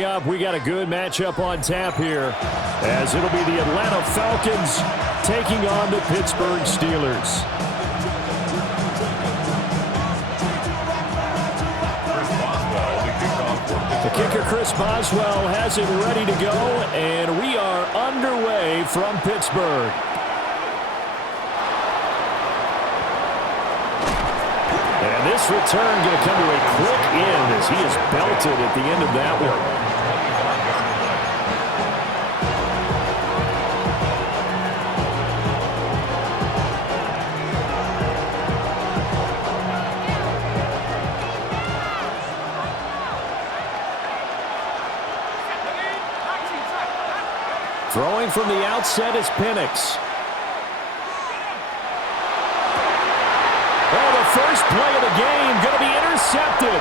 Coming up, we got a good matchup on tap here, as it'll be the Atlanta Falcons taking on the Pittsburgh Steelers. The kicker, Chris Boswell, has it ready to go, and we are underway from Pittsburgh. And this return going to come to a quick end as he is belted at the end of that one. Throwing from the outset is Penix. Oh, the first play of the game going to be intercepted.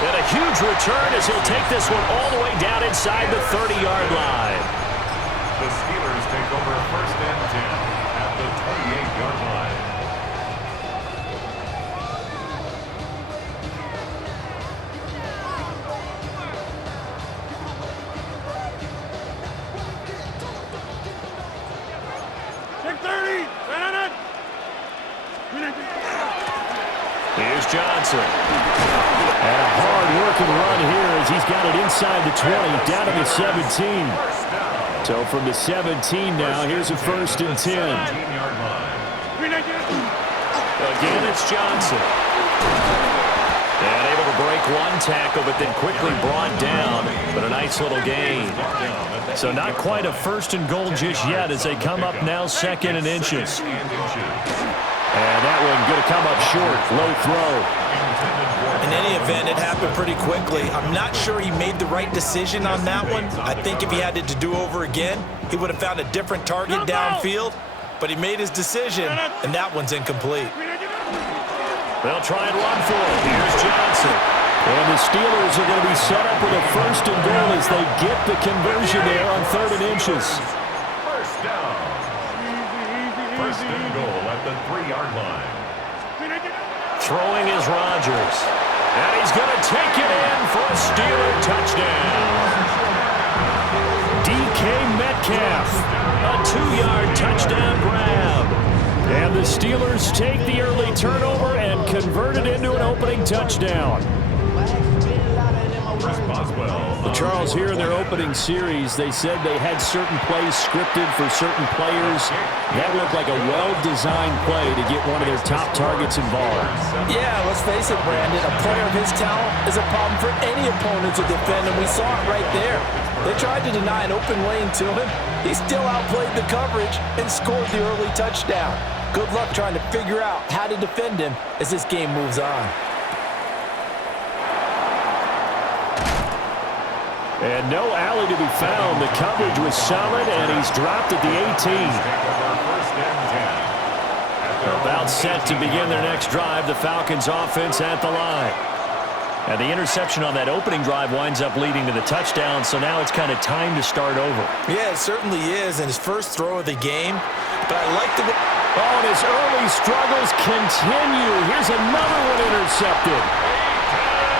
And a huge return as he'll take this one all the way down inside the 30-yard line. The Steelers take over 1st and 10 at the 28-yard line. Here's Johnson. And a hard-working run here as he's got it inside the 20, down to the 17. So from the 17 now, here's a 1st and 10. Again, it's Johnson. And able to break one tackle, but then quickly brought down. But a nice little gain. So not quite a 1st and goal just yet as they come up now 2nd and inches. And that one going to come up short. Low throw. In any event, it happened pretty quickly. I'm not sure he made the right decision on that one. I think if he had it to do over again, he would have found a different target downfield. But he made his decision, and that one's incomplete. They'll try and run for it. Here's Johnson. And the Steelers are going to be set up with a 1st and goal as they get the conversion there on 3rd and inches. First down. 1st and goal at the 3-yard line. Throwing is Rodgers. And he's going to take it in for a Steeler touchdown. DK Metcalf. A 2-yard touchdown grab. And the Steelers take the early turnover and convert it into an opening touchdown. Well, Charles, here in their opening series, they said they had certain plays scripted for certain players. That looked like a well-designed play to get one of their top targets involved. Yeah, let's face it, Brandon. A player of his talent is a problem for any opponent to defend, and we saw it right there. They tried to deny an open lane to him. He still outplayed the coverage and scored the early touchdown. Good luck trying to figure out how to defend him as this game moves on. And no alley to be found. The coverage was solid, and he's dropped at the 18. About set to begin their next drive. The Falcons offense at the line. And the interception on that opening drive winds up leading to the touchdown, so now it's kind of time to start over. Yeah, it certainly is, and his first throw of the game. But I like the... Oh, and his early struggles continue. Here's another one intercepted.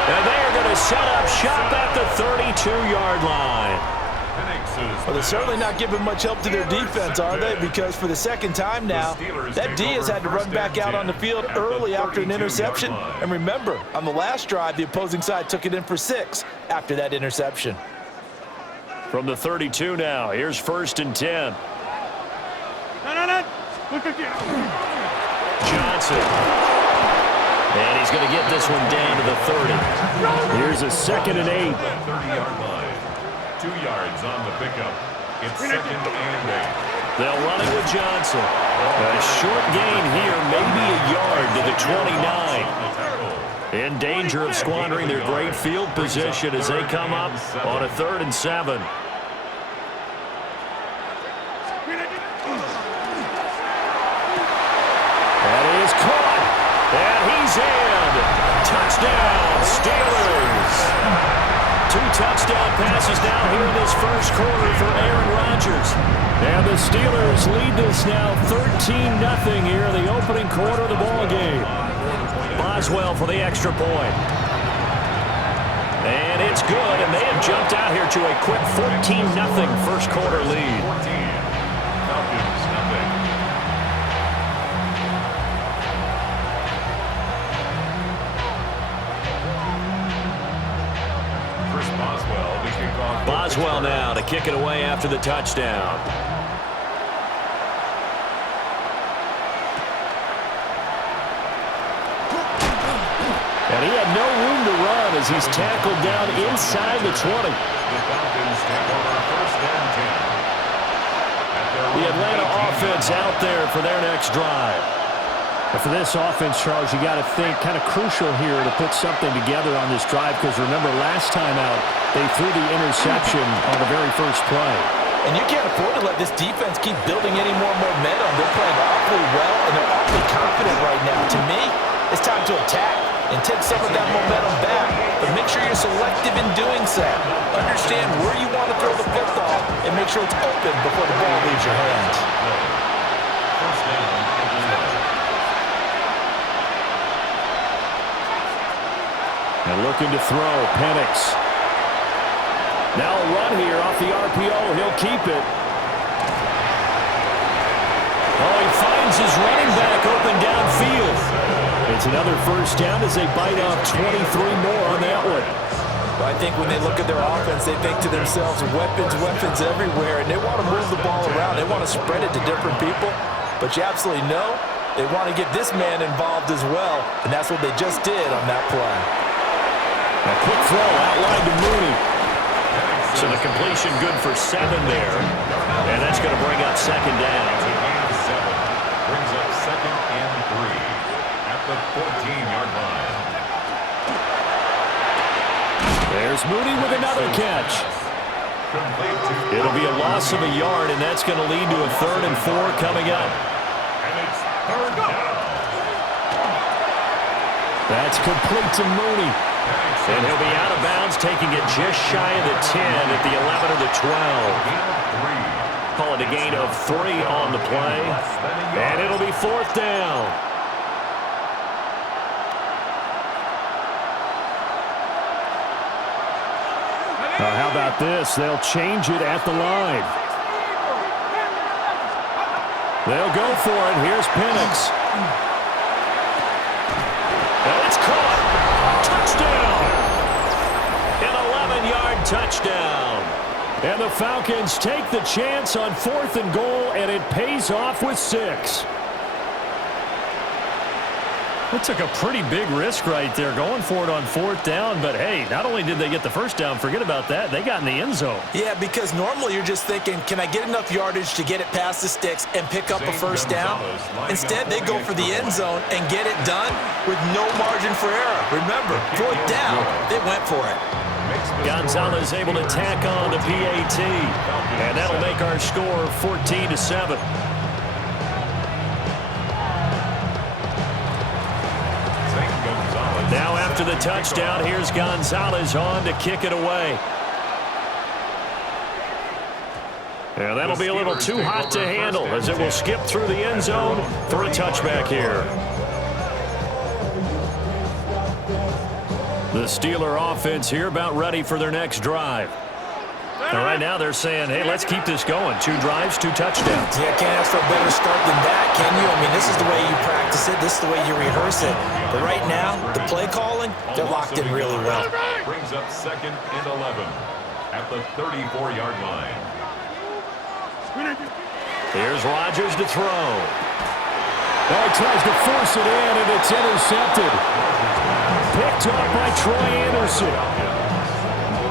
And they are going to set up shop at the 32-yard line. Well, they're certainly not giving much help to their defense, are they? Because for the second time now, that D has had to run back out on the field early after an interception. And remember, on the last drive, the opposing side took it in for 6 after that interception. From the 32 now, here's 1st and 10. Johnson. And he's going to get this one down to the 30. Here's a 2nd and 8. 30-yard line. 2 yards on the pickup. It's 2nd and 8. They'll run it with Johnson. A short gain here, maybe a yard to the 29. In danger of squandering their great field position as they come up on a 3rd and 7. That is caught. And he's in. Touchdown, Steelers. 2 touchdown passes now here in this first quarter for Aaron Rodgers. And the Steelers lead this now 13-0 here in the opening quarter of the ball game. Boswell for the extra point. And it's good, and they have jumped out here to a quick 14-0 first quarter lead. 14. Falcons, nothing. Chris Boswell to kick off. Boswell now to kick it away after the touchdown. And he had no room to run as he's tackled down inside the 20. The Falcons take over first and 10. The Atlanta offense out there for their next drive. And for this offense, Charles, you got to think kind of crucial here to put something together on this drive, because remember last time out they threw the interception on the very first play. And you can't afford to let this defense keep building any more momentum. They're playing awfully well, and they're awfully confident right now. To me, it's time to attack and take some of that momentum back. But make sure you're selective in doing so. Understand where you want to throw the football and make sure it's open before the ball leaves your hands. First down and 11. And looking to throw, Penix. Now a run here off the RPO. He'll keep it. Oh, he finds his running back open downfield. It's another first down as they bite off 23 more on that one. Well, I think when they look at their offense, they think to themselves, weapons, weapons everywhere, and they want to move the ball around. They want to spread it to different people, but you absolutely know they want to get this man involved as well, and that's what they just did on that play. A quick throw outlined to Mooney. So the completion good for 7 there, and that's going to bring up second down. Brings up second and 3 at the 14-yard line. There's Mooney with another catch. It'll be a loss of a yard, and that's going to lead to a 3rd and 4 coming up. And it's third down. That's complete to Mooney. And he'll be out of bounds, taking it just shy of the 10 at the 11 or the 12. Call it a gain of 3 on the play. And it'll be 4th down. How about this? They'll change it at the line. They'll go for it. Here's Penix. And it's caught. Touchdown. An 11-yard touchdown. And the Falcons take the chance on 4th and goal, and it pays off with 6. That took a pretty big risk right there, going for it on 4th down. But, hey, not only did they get the first down, forget about that, they got in the end zone. Yeah, because normally you're just thinking, can I get enough yardage to get it past the sticks and pick up a first down? Instead, they go for the end zone and get it done with no margin for error. Remember, 4th down, they went for it. Gonzalez able to tack on the PAT, and that'll make our score 14-7. Now after the touchdown, here's Gonzalez on to kick it away. And that'll be a little too hot to handle as it will skip through the end zone for a touchback here. The Steeler offense here about ready for their next drive. And right now they're saying, hey, let's keep this going. 2 drives, 2 touchdowns. Yeah, can't ask for a better start than that, can you? I mean, this is the way you practice it. This is the way you rehearse it. But right now, the play calling, they're locked in really well. Brings up second and 11 at the 34-yard line. Here's Rodgers to throw. Oh, he tries to force it in, and it's intercepted. Picked up by Troy Anderson.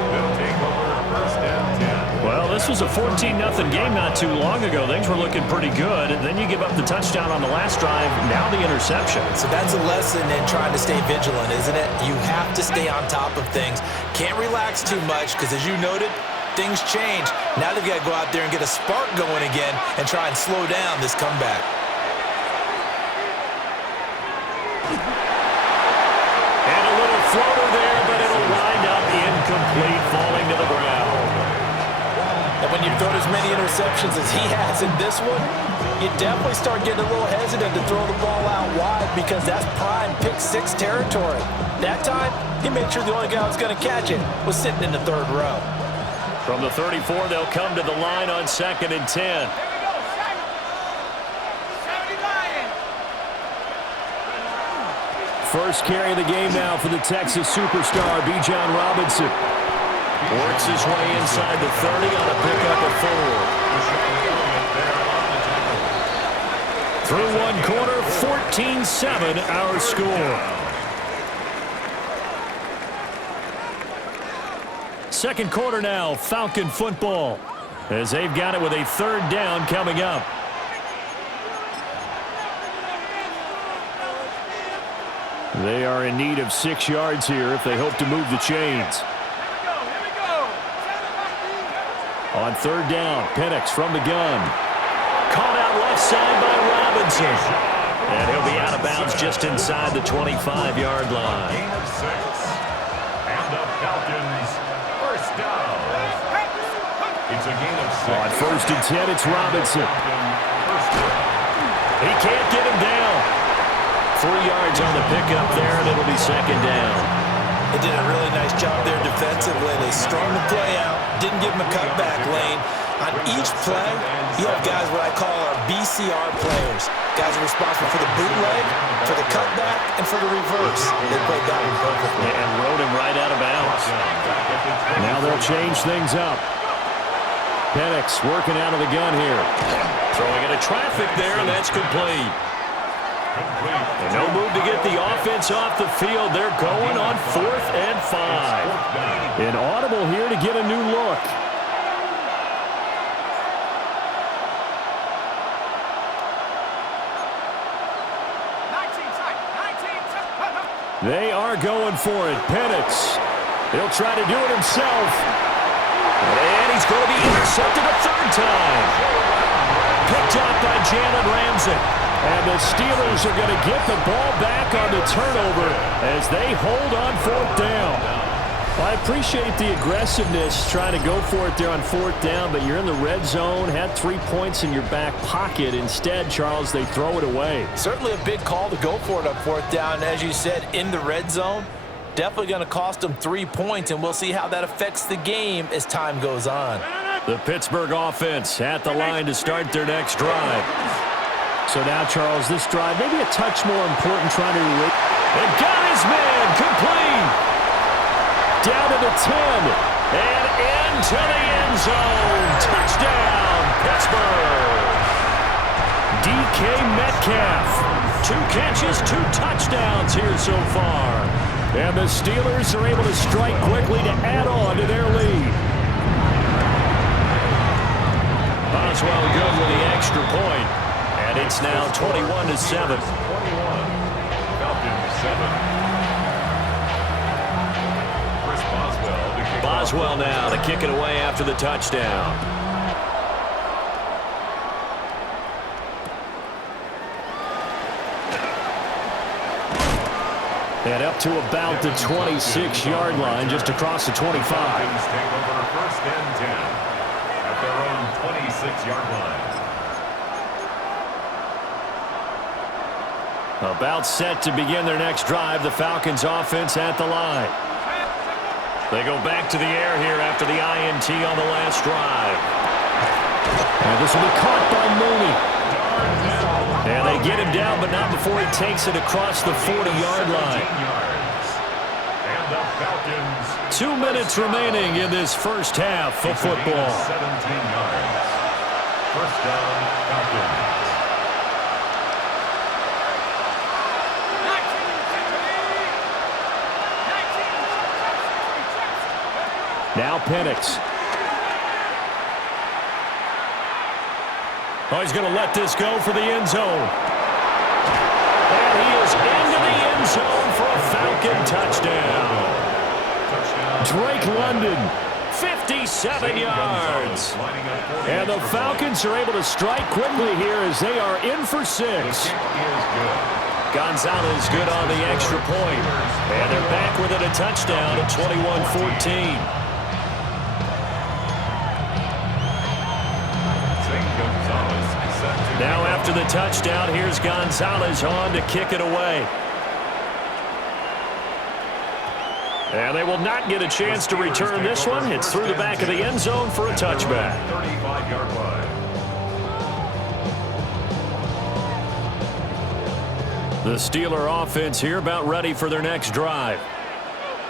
They'll take over first and 10. Well, this was a 14-0 game not too long ago. Things were looking pretty good. And then you give up the touchdown on the last drive, now the interception. So that's a lesson in trying to stay vigilant, isn't it? You have to stay on top of things. Can't relax too much because, as you noted, things change. Now they've got to go out there and get a spark going again and try and slow down this comeback. And a little floater there, but it'll wind up incomplete, falling to the ground. And when you throw as many interceptions as he has in this one, you definitely start getting a little hesitant to throw the ball out wide because that's prime pick 6 territory. That time, he made sure the only guy who was going to catch it was sitting in the third row. From the 34, they'll come to the line on 2nd and 10. First carry of the game now for the Texas superstar, Bijan Robinson. Works his way inside the 30 on a pickup of 4. Through one quarter, 14-7 our score. Second quarter now, Falcon football, as they've got it with a 3rd down coming up. They are in need of 6 yards here if they hope to move the chains. On 3rd down, Penix from the gun. Caught out left side by Robinson. And he'll be out of bounds just inside the 25-yard line. Gain of 6. And the Falcons first down. It's a gain of 6. On 1st and 10, it's Robinson. First down. He can't get him down. 3 yards on the pickup there, and it'll be 2nd down. They did a really nice job there defensively. They strung the play out, didn't give him a cutback lane. On each play, you have guys what I call our BCR players. Guys are responsible for the bootleg, for the cutback, and for the reverse. They played that one perfectly. And rode him right out of bounds. Now they'll change things up. Penix working out of the gun here. Throwing into traffic there, and that's complete. And no move to get the offense off the field. They're going on 4th and 5. An audible here to get a new look. They are going for it. Penix. He'll try to do it himself. And he's going to be intercepted a 3rd time. Picked up by Jalen Ramsey. And the Steelers are going to get the ball back on the turnover as they hold on 4th down. Well, I appreciate the aggressiveness trying to go for it there on 4th down, but you're in the red zone, had 3 points in your back pocket. Instead, Charles, they throw it away. Certainly a big call to go for it on 4th down. And as you said, in the red zone, definitely going to cost them 3 points, and we'll see how that affects the game as time goes on. The Pittsburgh offense at the line to start their next drive. So now, Charles, this drive maybe a touch more important trying to... And got his man complete. Down to the 10. And into the end zone. Touchdown, Pittsburgh. DK Metcalf. 2 catches, 2 touchdowns here so far. And the Steelers are able to strike quickly to add on to their lead. Boswell good with the extra point. And it's now 21-7. 21. Falcons 7. Chris Boswell to kick Boswell now to kick it away after the touchdown. And up to about the 26-yard line, just across the 25. Falcons take over 1st and 10 at their own 26-yard line. About set to begin their next drive, the Falcons offense at the line. They go back to the air here after the INT on the last drive. And this will be caught by Mooney. And they get him down, but not before he takes it across the 40-yard line. And the Falcons 2 minutes remaining in this first half of football. 17 yards. First down, Falcons. Now Penix. Oh, he's going to let this go for the end zone. And he is into the end zone for a Falcon touchdown. Drake London, 57 yards. And the Falcons are able to strike quickly here as they are in for 6. Gonzalez good on the extra point. And they're back with it, a touchdown at 21-14. Now after the touchdown, here's Gonzalez on to kick it away. And they will not get a chance to return this one. It's through the back of the end zone for a touchback. 35-yard line. The Steeler offense here about ready for their next drive.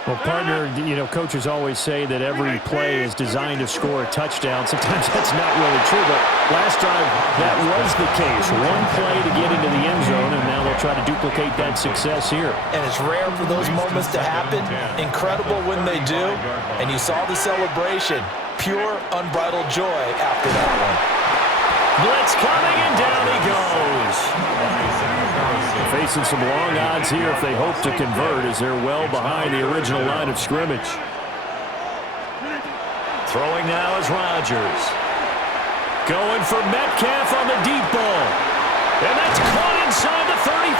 Well, partner, coaches always say that every play is designed to score a touchdown. Sometimes that's not really true, but last drive that was the case. One play to get into the end zone, and now they'll try to duplicate that success here. And it's rare for those moments to happen. Incredible when they do. And you saw the celebration. Pure, unbridled joy after that one. Blitz coming, and down he goes. Facing some long odds here if they hope to convert, as they're well behind the original line of scrimmage. Throwing now is Rodgers. Going for Metcalf on the deep ball. And that's caught inside the 35.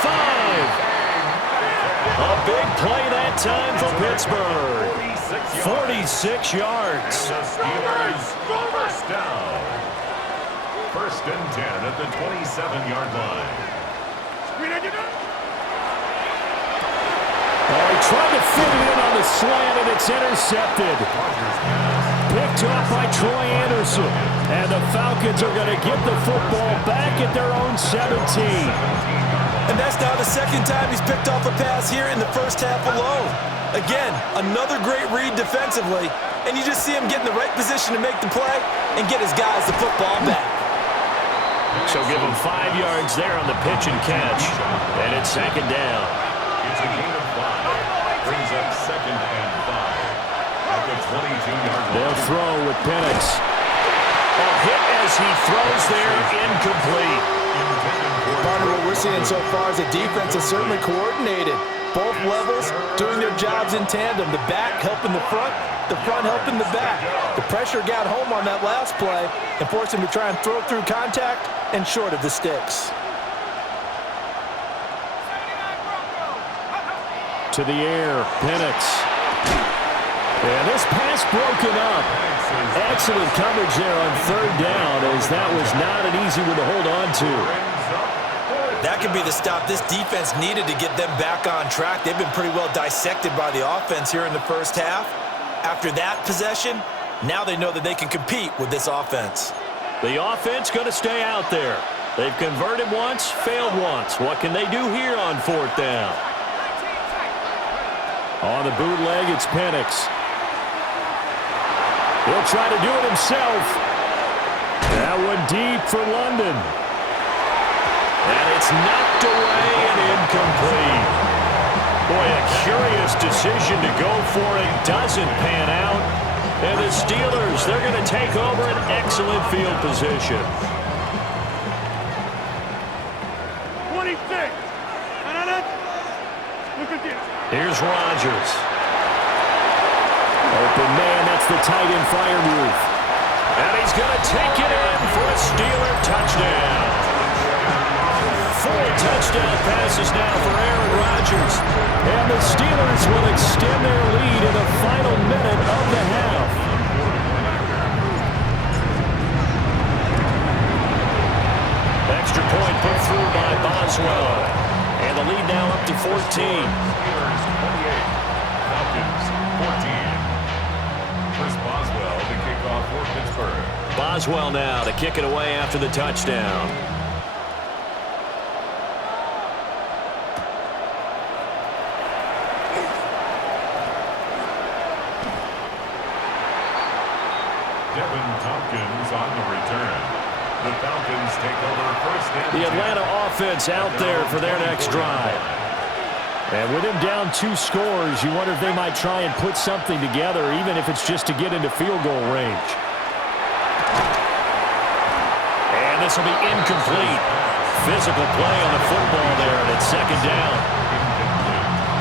A big play that time for Pittsburgh. 46 yards. The Steelers first down. First and 10 at the 27-yard line. He tried to fit it in on the slant, and it's intercepted. Picked off by Troy Anderson. And the Falcons are going to get the football back at their own 17. And that's now the second time he's picked off a pass here in the first half alone. Again, another great read defensively, and you just see him get in the right position to make the play and get his guys the football back. So give him 5 yards there on the pitch and catch. And it's second down. It's a gain of 5. Brings up second and 5 at the 22-yard line. They'll throw with Penix. A hit as he throws there, incomplete. Partner, what we're seeing so far is the defense is certainly coordinated. Both levels doing their jobs in tandem. The back helping the front helping the back. The pressure got home on that last play and forced him to try and throw through contact and short of the sticks. To the air, Penix. And this pass broken up. Excellent coverage there on third down, as that was not an easy one to hold on to. That could be the stop this defense needed to get them back on track. They've been pretty well dissected by the offense here in the first half. After that possession, now they know that they can compete with this offense. The offense going to stay out there. They've converted once, failed once. What can they do here on fourth down? On the bootleg, it's Penix. He'll try to do it himself. That one deep for London. And it's knocked away and incomplete. Boy, a curious decision to go for it. Doesn't pan out. And the Steelers, they're going to take over an excellent field position. 26. Here's Rodgers. Open man, that's the tight end fire move. And he's going to take it in for a Steeler touchdown. 4 touchdown passes now for Aaron Rodgers. And the Steelers will extend their lead in the final minute of the half. Extra point put through by Boswell. And the lead now up to 14. Steelers 28, Falcons 14. Chris Boswell to kick off for Pittsburgh. Boswell now to kick it away after the touchdown. Devin Tompkins on the return. The Falcons take over first and The 10. Atlanta offense out there for their next drive. And with him down 2 scores, you wonder if they might try and put something together, even if it's just to get into field goal range. And this will be incomplete. Physical play on the football there, and it's second down.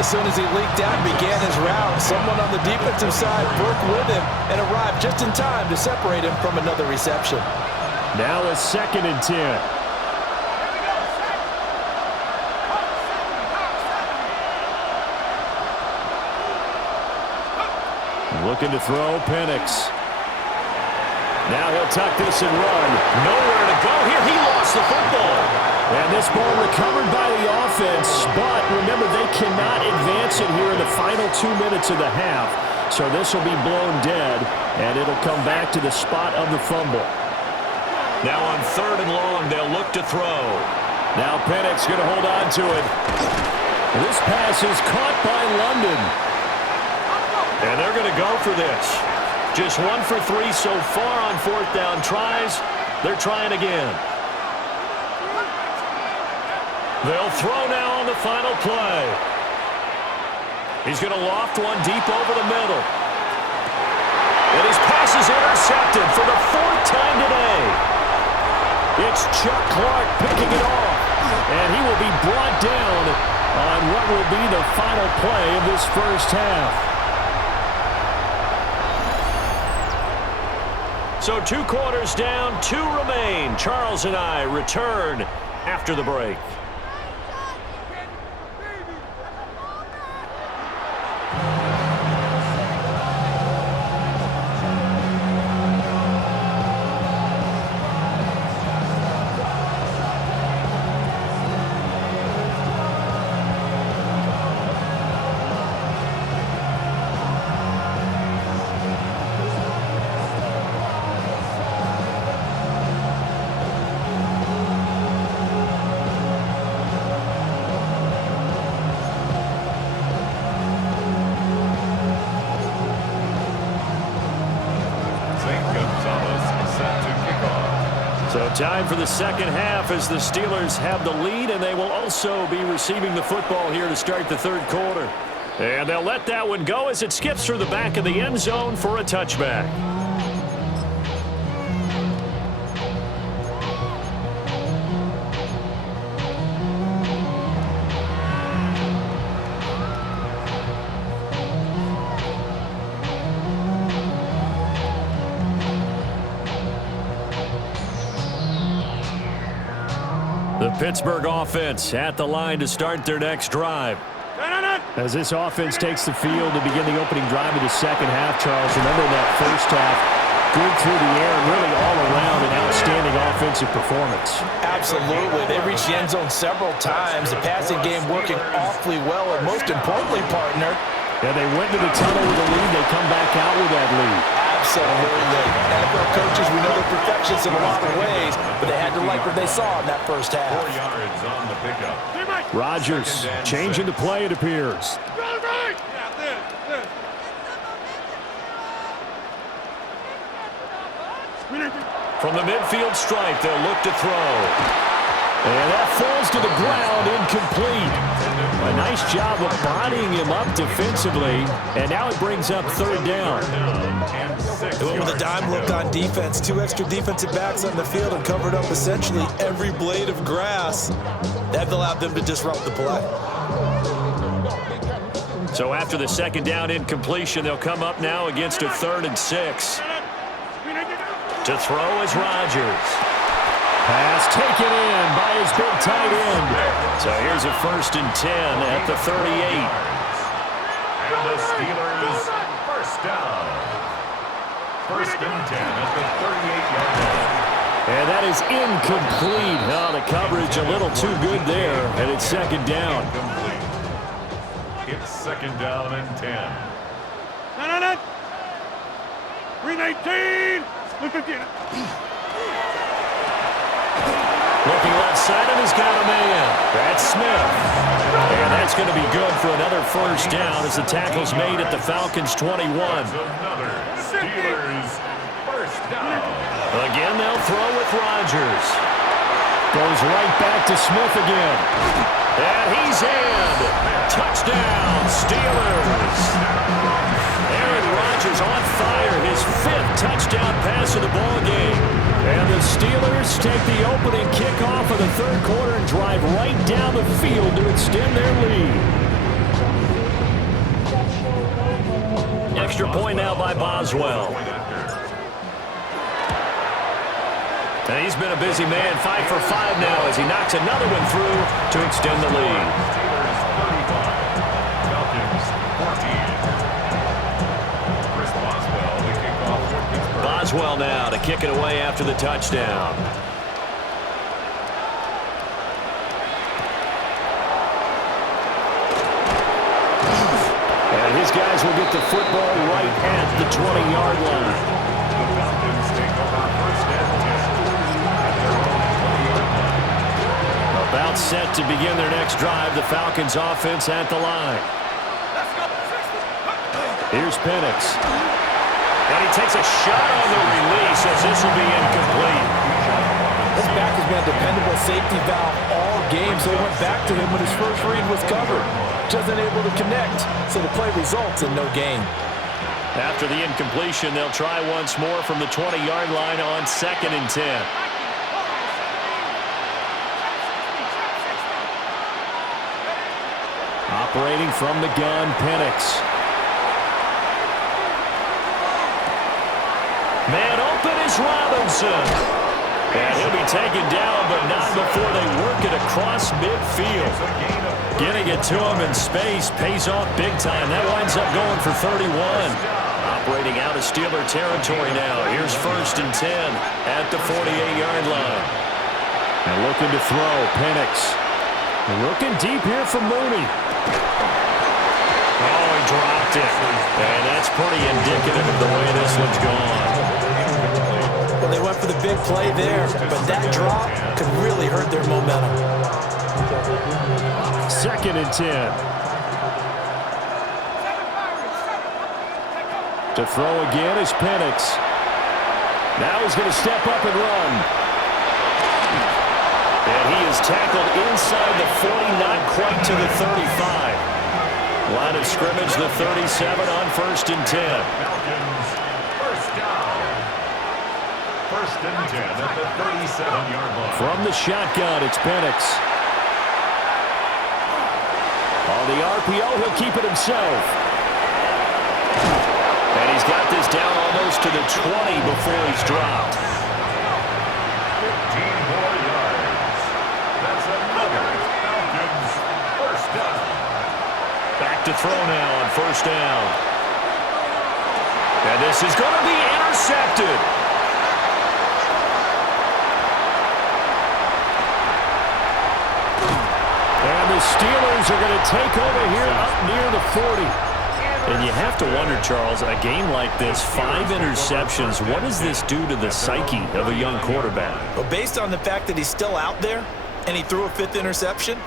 As soon as he leaked out and began his route, someone on the defensive side broke with him and arrived just in time to separate him from another reception. Now a second and 10. Looking to throw, Penix. Now he'll tuck this and run. Nowhere to go here. He lost the football. And this ball recovered by the offense, but remember, they cannot advance it here in the final 2 minutes of the half. So this will be blown dead, and it'll come back to the spot of the fumble. Now on 3rd and long, they'll look to throw. Now Pennick's going to hold on to it. This pass is caught by London. And they're going to go for this. Just 1 for 3 so far on 4th down tries. They're trying again. They'll throw now on the final play. He's going to loft one deep over the middle. And his pass is intercepted for the 4th time today. It's Chuck Clark picking it off. And he will be brought down on what will be the final play of this first half. So 2 quarters down, 2 remain. Charles and I return after the break. So time for the second half as the Steelers have the lead, and they will also be receiving the football here to start the 3rd quarter. And they'll let that one go as it skips through the back of the end zone for a touchback. The Pittsburgh offense at the line to start their next drive. As this offense takes the field to begin the opening drive of the second half, Charles, remember that first half, good through the air and really all around an outstanding offensive performance. Absolutely. They reached the end zone several times. The passing game working awfully well, and most importantly, partner, Yeah, they went to the tunnel with a lead. They come back out with that lead. absolutely. NFL coaches, we know they're perfectionists in a lot of ways, but they had to like what they saw in that first half. 4 yards on the pickup. Rodgers changing the play, it appears. From the midfield stripe, they'll look to throw. And that falls to the ground, incomplete. A nice job of bodying him up defensively, and now it brings up 3rd down. They went with a dime look on defense. 2 extra defensive backs on the field and covered up essentially every blade of grass. That allowed them to disrupt the play. So after the 2nd down incompletion, they'll come up now against a 3rd and 6. To throw is Rodgers. Pass taken in by his big tight end. So here's a 1st and 10 at the 38. And the Steelers first down. 1st and 10 at the 38-yard line. And that is incomplete. Now the coverage a little too good there, and it's 2nd down. Complete. It's 2nd down and 10. Green 18. Look at it. Looking left side, and he's got a man. That's Smith. And that's going to be good for another 1st down as the tackle's made at the Falcons' 21. Another Steelers first down. Again, they'll throw with Rodgers. Goes right back to Smith again. And he's in. Touchdown, Steelers. Aaron Rodgers on fire, his 5th touchdown pass of the ball game. And the Steelers take the opening kickoff of the 3rd quarter and drive right down the field to extend their lead. Extra point now by Boswell. And he's been a busy man, 5 for 5 now as he knocks another one through to extend the lead. Steelers 35, Falcons 14. Chris Boswell, the kickoff for Pittsburgh. Boswell now to kick it away after the touchdown. And his guys will get the football right at the 20-yard line. The Falcons take over first and 10. About set to begin their next drive. The Falcons offense at the line. Here's Penix. And he takes a shot on the release as this will be incomplete. This back has been a dependable safety valve all game, so he went back to him when his first read was covered. Just unable to connect, so the play results in no gain. After the incompletion, they'll try once more from the 20-yard line on 2nd and 10. Operating from the gun, Penix. Man open is Robinson. And he'll be taken down, but not before they work it across midfield. Getting it to him in space pays off big time. That winds up going for 31. Operating out of Steeler territory now. Here's 1st and 10 at the 48-yard line. And looking to throw, Penix. Looking deep here for Mooney. Oh, he dropped it. And that's pretty indicative of the way this one's gone. Well, they went for the big play there, but that drop could really hurt their momentum. 2nd and 10. To throw again is Penix. Now he's going to step up and run. And he is tackled inside the 40, not quite to the 35. Line of scrimmage, the 37 on 1st and 10. Falcons, first down. 1st and 10 at the 37-yard line. From the shotgun, it's Penix. On the RPO, he'll keep it himself. And he's got this down almost to the 20 before he's dropped. 15 more yards. That's another Falcons first down. Back to throw now on 1st down. And this is going to be intercepted. And the Steelers are going to take over here up near the 40. And you have to wonder, Charles, a game like this, 5 interceptions, what does this do to the psyche of a young quarterback? But based on the fact that he's still out there and he threw a 5th interception,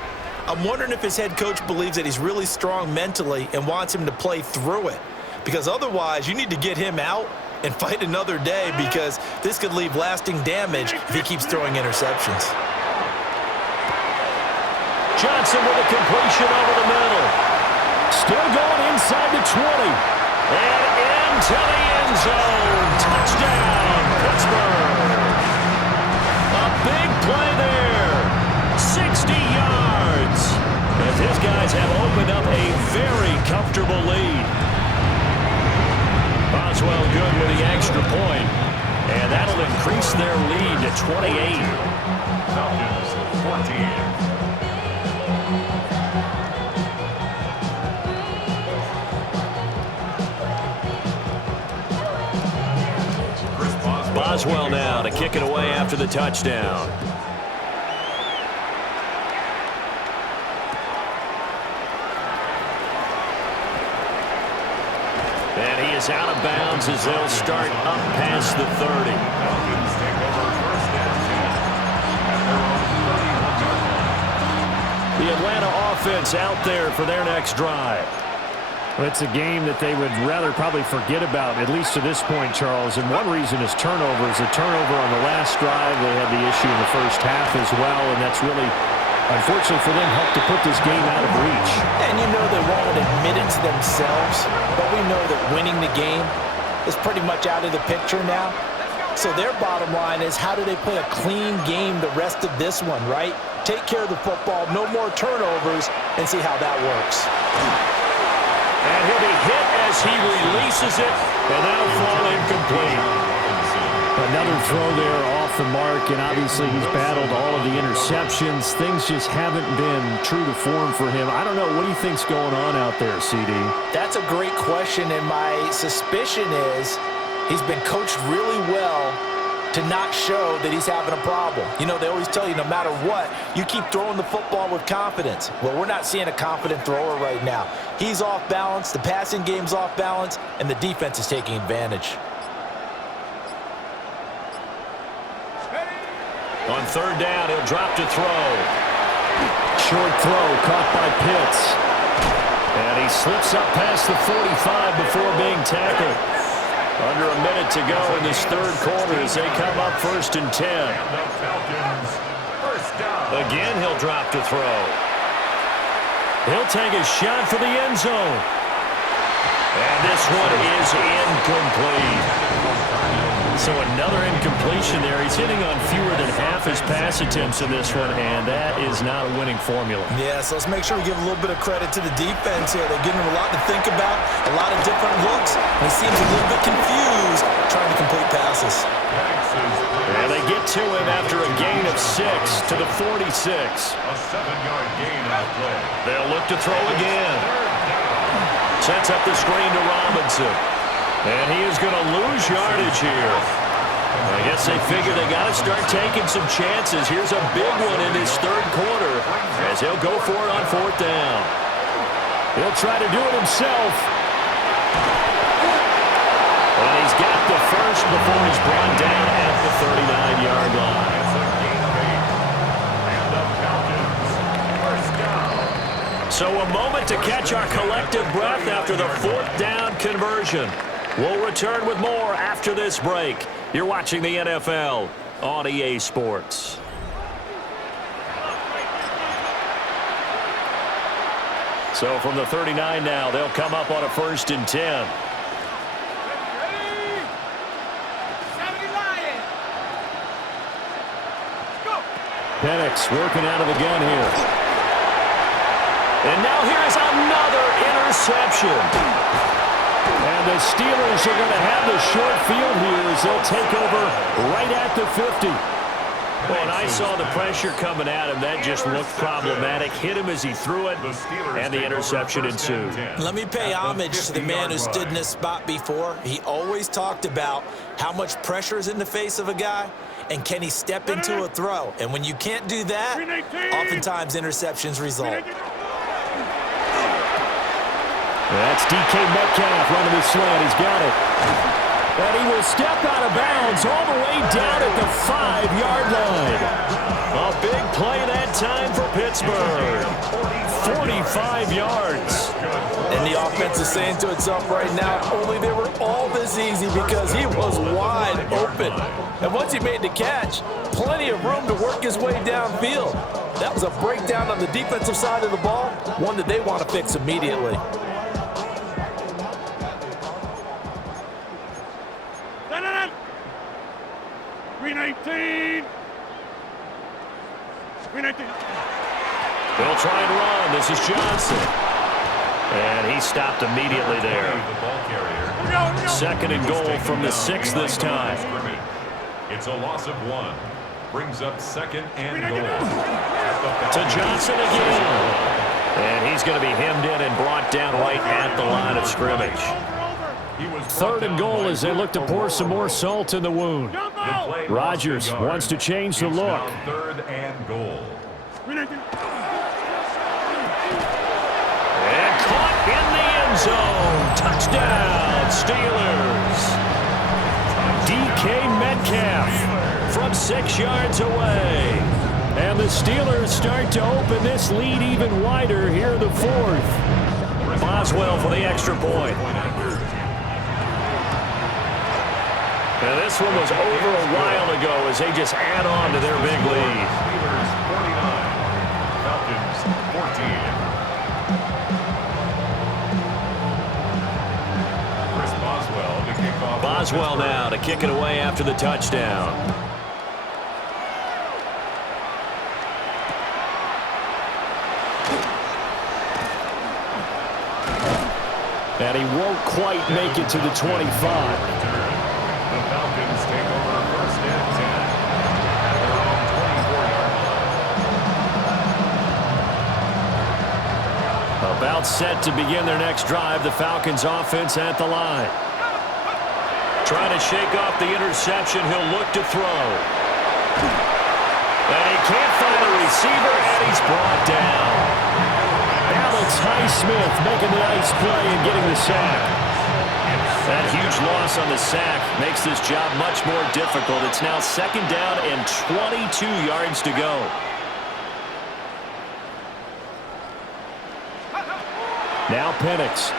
I'm wondering if his head coach believes that he's really strong mentally and wants him to play through it. Because otherwise, you need to get him out and fight another day, because this could leave lasting damage if he keeps throwing interceptions. Johnson with a completion over the middle. Still going inside the 20. And into the end zone. Touchdown, Pittsburgh. A big play there. 60 yards. As his guys have opened up a very comfortable lead. Boswell good with the extra point. And that'll increase their lead to 28. Falcons 14. Boswell now to kick it away after the touchdown. And he is out of bounds as they'll start up past the 30. Falcons take over 1st and 10 at their own 31-yard line. The Atlanta offense out there for their next drive. Well, it's a game that they would rather probably forget about, at least to this point, Charles. And one reason is turnovers. A turnover on the last drive. They had the issue in the first half as well, and that's really, unfortunately for them, helped to put this game out of reach. And you know they won't admit it to themselves, but we know that winning the game is pretty much out of the picture now. So their bottom line is, how do they play a clean game the rest of this one, right? Take care of the football, no more turnovers, and see how that works. And he'll be hit as he releases it, and that'll fall incomplete. Another throw there off the mark, and obviously he's battled all of the interceptions. Things just haven't been true to form for him. I don't know. What do you think's going on out there, CD? That's a great question, and my suspicion is He's been coached really well to not show that he's having a problem. You know, they always tell you no matter what, you keep throwing the football with confidence. Well, we're not seeing a confident thrower right now. He's off balance, the passing game's off balance, and the defense is taking advantage. On third down, he'll drop to throw. Short throw caught by Pitts. And he slips up past the 45 before being tackled. Under a minute to go in this third quarter as they come up 1st and 10. Again, he'll drop to throw. He'll take a shot for the end zone. And this one is incomplete. So another incompletion there. He's hitting on fewer than half his pass attempts in this one, and that is not a winning formula. Yeah, so let's make sure we give a little bit of credit to the defense here. They're giving him a lot to think about, a lot of different looks, and he seems a little bit confused trying to complete passes. And they get to him after a gain of 6 to the 46. A 7-yard gain on the play. They'll look to throw again. Sets up the screen to Robinson. And he is going to lose yardage here. I guess they figure they got to start taking some chances. Here's a big one in this third quarter as he'll go for it on 4th down. He'll try to do it himself. And he's got the first before he's brought down at the 39-yard line. It's a gain of 8. And the Falcons, first down. So a moment to catch our collective breath after the 4th down conversion. We'll return with more after this break. You're watching the NFL on EA Sports. So from the 39 now, they'll come up on a 1st and 10. Penix working out of the gun here. And now here is another interception. And the Steelers are going to have the short field here as they'll take over right at the 50. Well, and I saw the pressure coming at him. That just looked problematic. Hit him as he threw it, and the interception ensued. Let me pay homage to the man who stood in this spot before. He always talked about how much pressure is in the face of a guy, and can he step into a throw. And when you can't do that, oftentimes interceptions result. That's DK Metcalf running the slant. He's got it. And he will step out of bounds all the way down at the 5-yard line. A big play that time for Pittsburgh. 45 yards. And the offense is saying to itself right now, only they were all this easy because he was wide open. And once he made the catch, plenty of room to work his way downfield. That was a breakdown on the defensive side of the ball, one that they want to fix immediately. 319. 319. They'll try and run. This is Johnson. And he stopped immediately there. Second and goal from the 6 this time. It's a loss of 1. Brings up 2nd and goal. To Johnson again. And he's going to be hemmed in and brought down right at the line of scrimmage. 3rd and goal as they look to pour some more salt in the wound. Rodgers wants to change the look. 3rd and goal. And caught in the end zone. Touchdown, Steelers. DK Metcalf from 6 yards away. And the Steelers start to open this lead even wider here in the 4th. Boswell for the extra point. And this one was over a while ago as they just add on to their big lead. Steelers 49, Falcons 14. Chris Boswell to kick off. Boswell now to kick it away after the touchdown. And he won't quite make it to the 25. The Falcons take over 1st and 10 at their own 24-yard line. About set to begin their next drive. The Falcons offense at the line. trying to shake off the interception. He'll look to throw. And he can't find a receiver, and he's brought down. Alex Highsmith making the nice play and getting the sack. That huge loss on the sack makes this job much more difficult. It's now 2nd down and 22 yards to go. Now Penix.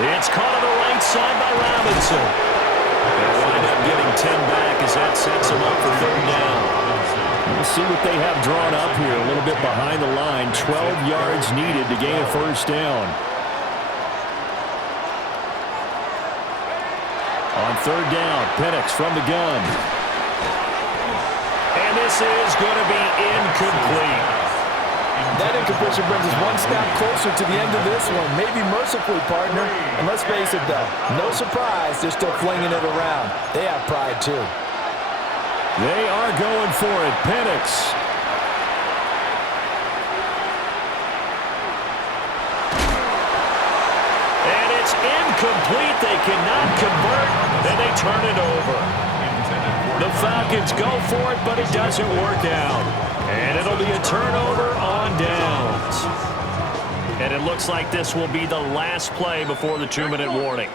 It's caught on the right side by Robinson. They'll wind up getting 10 back as that sets him up for 3rd down. We'll see what they have drawn up here. A little bit behind the line. 12 yards needed to gain a 1st down. On 3rd down, Penix from the gun. And this is going to be incomplete. That incompletion brings us one snap closer to the end of this one. Maybe mercifully, partner. And let's face it, though, no surprise, they're still flinging it around. They have pride, too. They are going for it. Penix. And it's incomplete. They cannot convert, and they turn it over. The Falcons go for it, but it doesn't work out. And it'll be a turnover on downs. And it looks like this will be the last play before the 2-minute warning.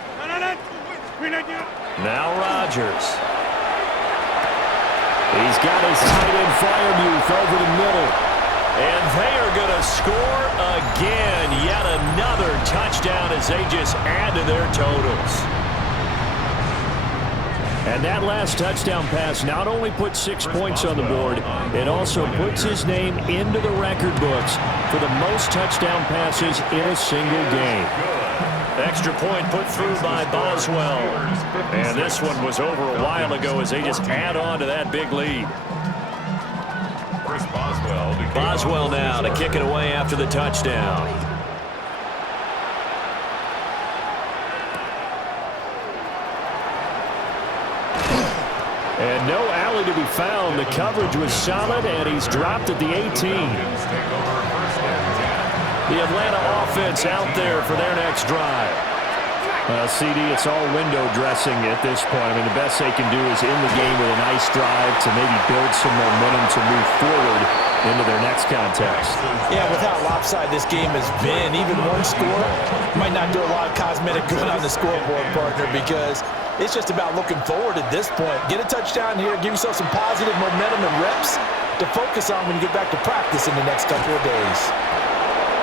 Now Rodgers. He's got his tight end Freiermuth over the middle. And they are going to score again. Yet another touchdown as they just add to their totals. And that last touchdown pass not only put 6 points on the board, it also puts his name into the record books for the most touchdown passes in a single game. Extra point put through by Boswell. And this one was over a while ago as they just add on to that big lead. Boswell now to kick it away after the touchdown. And no alley to be found. The coverage was solid, and he's dropped at the 18. The Atlanta offense out there for their next drive. CD, it's all window dressing at this point. I mean, the best they can do is in the game with a nice drive to maybe build some momentum to move forward into their next contest. Yeah, with how lopsided this game has been, even one score might not do a lot of cosmetic good on the scoreboard, partner, because it's just about looking forward at this point. Get a touchdown here, give yourself some positive momentum and reps to focus on when you get back to practice in the next couple of days.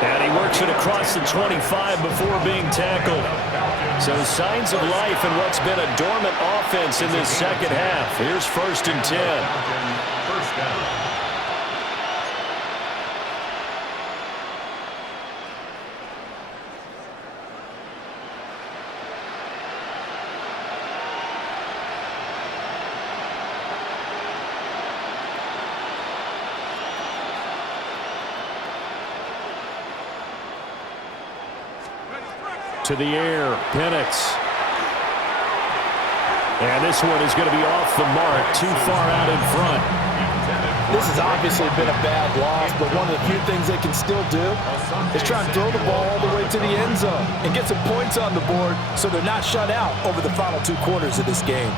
And he works it across the 25 before being tackled. So signs of life in what's been a dormant offense in this second half. Here's 1st and 10. First down. To the air, Penix. And this one is going to be off the mark, too far out in front. This has obviously been a bad loss, but one of the few things they can still do is try and throw the ball all the way to the end zone and get some points on the board so they're not shut out over the final 2 quarters of this game.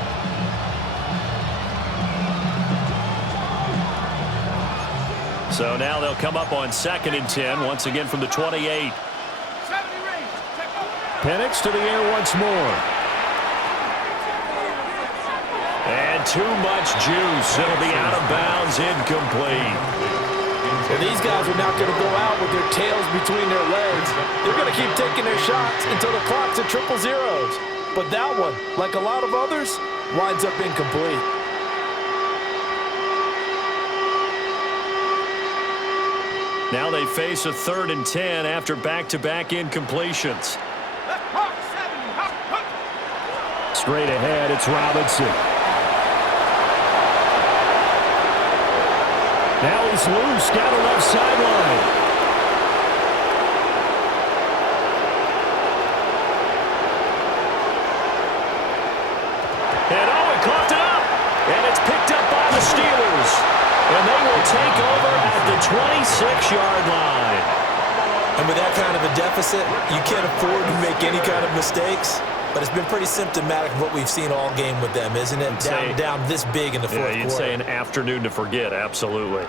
So now they'll come up on 2nd and 10, once again from the 28. Penix to the air once more. And too much juice. It'll be out of bounds, incomplete. Well, these guys are not going to go out with their tails between their legs. They're going to keep taking their shots until the clock's at 000. But that one, like a lot of others, winds up incomplete. Now they face a 3rd and 10 after back-to-back incompletions. Straight ahead, it's Robinson. Now he's loose down the left sideline. And Owen coughed it up. And it's picked up by the Steelers. And they will take over at the 26-yard line. And with that kind of a deficit, you can't afford to make any kind of mistakes. But it's been pretty symptomatic of what we've seen all game with them, isn't it? Down this big in the fourth quarter. You'd say an afternoon to forget, absolutely.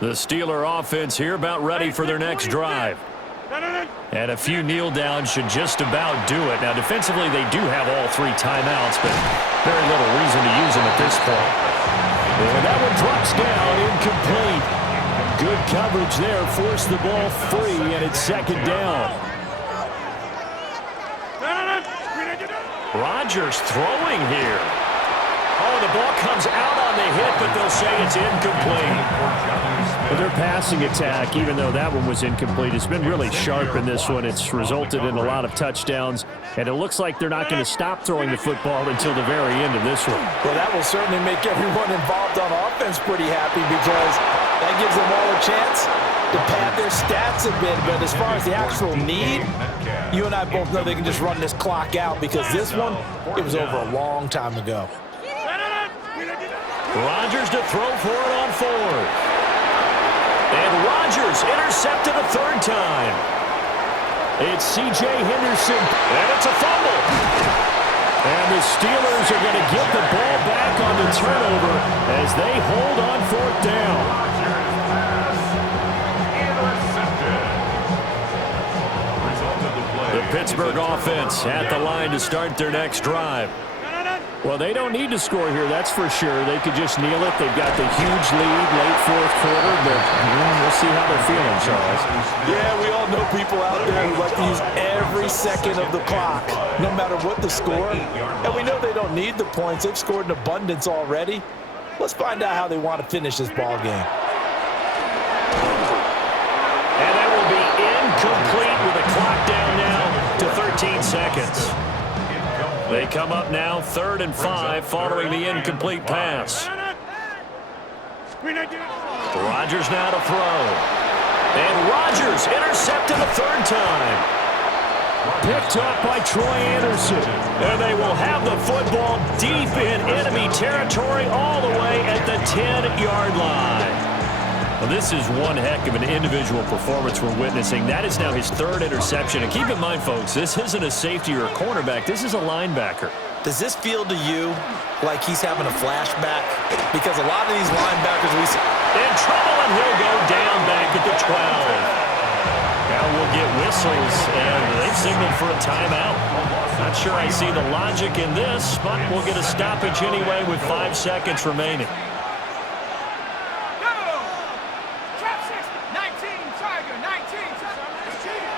The Steeler offense here about ready for their next drive. And a few kneel downs should just about do it. Now, defensively, they do have all 3 timeouts, but very little reason to use them at this point. And that one drops down, incomplete. Good coverage there, forced the ball free, and it's second down. Rodgers throwing here. Oh, the ball comes out on the hit, but they'll say it's incomplete. But their passing attack, even though that one was incomplete, has been really sharp in this one. It's resulted in a lot of touchdowns, and it looks like they're not going to stop throwing the football until the very end of this one. Well, that will certainly make everyone involved on offense pretty happy because that gives them all a chance to pad their stats a bit. But as far as the actual need, you and I both know they can just run this clock out because this one, it was over a long time ago. Rodgers to throw for it on 4th. And Rodgers intercepted a 3rd time. It's C.J. Henderson. And it's a fumble. And the Steelers are going to get the ball back on the turnover as they hold on 4th down. The Pittsburgh offense at the line to start their next drive. Well, they don't need to score here, that's for sure. They could just kneel it. They've got the huge lead late 4th quarter, but we'll see how they're feeling, Charles. Yeah, we all know people out there who like to use every second of the clock, no matter what the score. And we know they don't need the points. They've scored in abundance already. Let's find out how they want to finish this ball game. And that will be incomplete with the clock down now to 13 seconds. They come up now 3rd and 5 following the incomplete pass. Rodgers now to throw. And Rodgers intercepted a 3rd time. Picked up by Troy Anderson. And they will have the football deep in enemy territory all the way at the 10-yard line. Well, this is one heck of an individual performance we're witnessing. That is now his 3rd interception. And keep in mind, folks, this isn't a safety or a cornerback. This is a linebacker. Does this feel to you like he's having a flashback? Because a lot of these linebackers we see in trouble, and he'll go down back at the 12. Now we'll get whistles, and they've signaled for a timeout. Not sure I see the logic in this, but we'll get a stoppage anyway with 5 seconds remaining.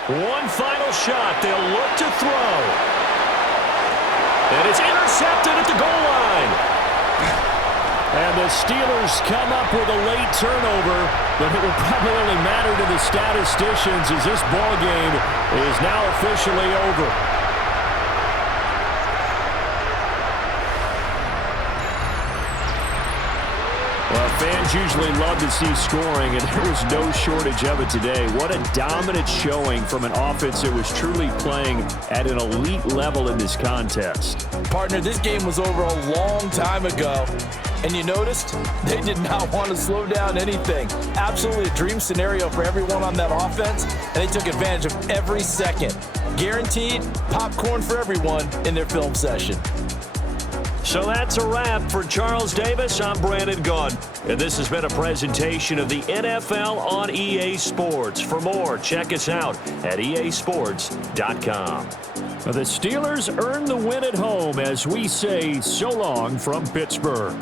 One final shot. They'll look to throw. And it's intercepted at the goal line. And the Steelers come up with a late turnover, but it will probably only matter to the statisticians as this ball game is now officially over. Well, fans usually love to see scoring, and there was no shortage of it today. What a dominant showing from an offense that was truly playing at an elite level in this contest. Partner, this game was over a long time ago, and you noticed they did not want to slow down anything. Absolutely a dream scenario for everyone on that offense, and they took advantage of every second. Guaranteed popcorn for everyone in their film session. So that's a wrap for Charles Davis. I'm Brandon Gaudin, and this has been a presentation of the NFL on EA Sports. For more, check us out at easports.com. The Steelers earn the win at home as we say so long from Pittsburgh.